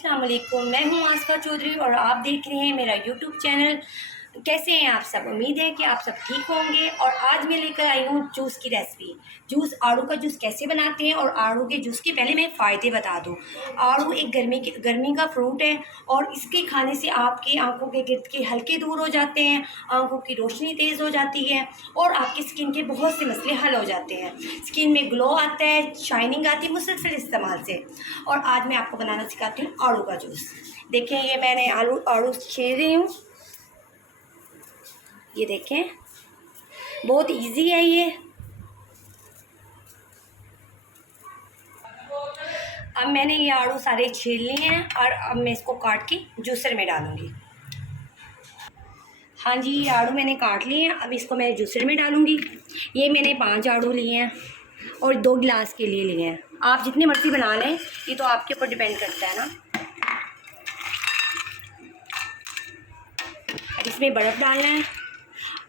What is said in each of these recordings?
अस्सलाम वालेकुम, मैं हूँ आसफ़ा चौधरी और आप देख रहे हैं मेरा यूट्यूब चैनल। कैसे हैं आप सब? उम्मीद है कि आप सब ठीक होंगे। और आज मैं लेकर आई हूँ जूस की रेसिपी। जूस, आड़ू का जूस कैसे बनाते हैं। और आड़ू के जूस के पहले मैं फ़ायदे बता दूँ। आड़ू एक गर्मी का फ्रूट है और इसके खाने से आपकी आंखों के गिर्द के हल्के दूर हो जाते हैं, आंखों की रोशनी तेज़ हो जाती है और आपकी स्किन के बहुत से मसले हल हो जाते हैं। स्किन में ग्लो आता है, शाइनिंग आती है मुसलसल इस्तेमाल से। और आज मैं आपको बनाना सिखाती हूँ आड़ू का जूस। देखें, ये मैंने आड़ू छील रही हूँ। ये देखें, बहुत इजी है ये। अब मैंने ये आड़ू सारे छील लिए हैं और अब मैं इसको काट के जूसर में डालूंगी। हाँ जी, ये आड़ू मैंने काट लिए हैं, अब इसको मैं जूसर में डालूंगी। ये मैंने 5 आड़ू लिए हैं और 2 गिलास के लिए लिए हैं। आप जितनी मर्ज़ी बना लें, ये तो आपके ऊपर डिपेंड करता है ना। अब इसमें बर्फ़ डालना है।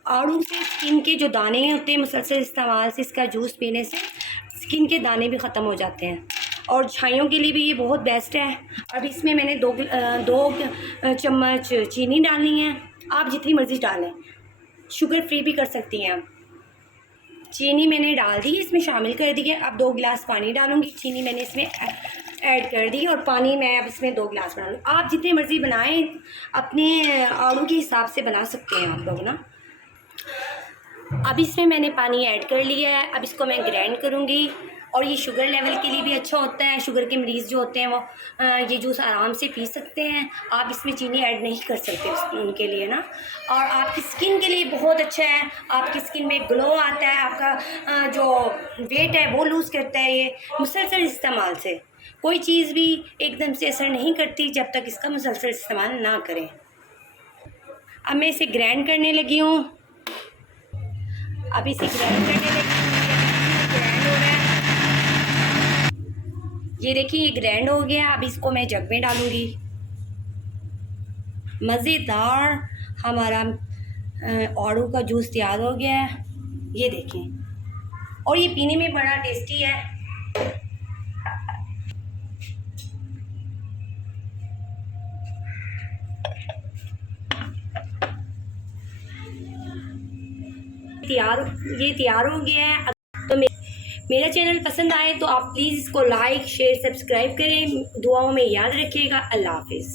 आड़ू से स्किन के जो दाने होते हैं, मुसलसल इस्तेमाल से इसका जूस पीने से स्किन के दाने भी ख़त्म हो जाते हैं और छाइयों के लिए भी ये बहुत बेस्ट है। अब इसमें मैंने 2 चम्मच चीनी डालनी है। आप जितनी मर्ज़ी डालें, शुगर फ्री भी कर सकती हैं आप। चीनी मैंने डाल दी, इसमें शामिल कर दी है। अब 2 गिलास पानी डालूँगी। चीनी मैंने इसमें ऐड कर दी और पानी मैं अब इसमें 2 गिलास बना लूँगी। आप जितनी मर्ज़ी बनाएं, अपने आड़ू के हिसाब से बना सकते हैं आप लोग ना। अब इसमें मैंने पानी ऐड कर लिया है। अब इसको मैं ग्राइंड करूँगी और ये शुगर लेवल के लिए भी अच्छा होता है। शुगर के मरीज़ जो होते हैं वो ये जूस आराम से पी सकते हैं। आप इसमें चीनी ऐड नहीं कर सकते उनके लिए ना। और आपकी स्किन के लिए बहुत अच्छा है। आपकी स्किन में ग्लो आता है, आपका जो वेट है वो लूज़ करता है। ये मुसलसल इस्तेमाल से कोई चीज़ भी एकदम से असर नहीं करती जब तक इसका मुसलसल इस्तेमाल ना करें। अब मैं इसे ग्राइंड करने लगी हूँ। अब इसे ग्राइंड करने लगी हूँ। ग्राइंड हो रहा है, ये देखिए, ये ग्राइंड हो गया। अब इसको मैं जग में डालूँगी। मज़ेदार हमारा आड़ू का जूस तैयार हो गया है, ये देखें। और ये पीने में बड़ा टेस्टी है। ये तैयार हो गया है। तो मेरा चैनल पसंद आए तो आप प्लीज़ इसको लाइक, शेयर, सब्सक्राइब करें। दुआओं में याद रखिएगा। अल्लाह हाफिज़।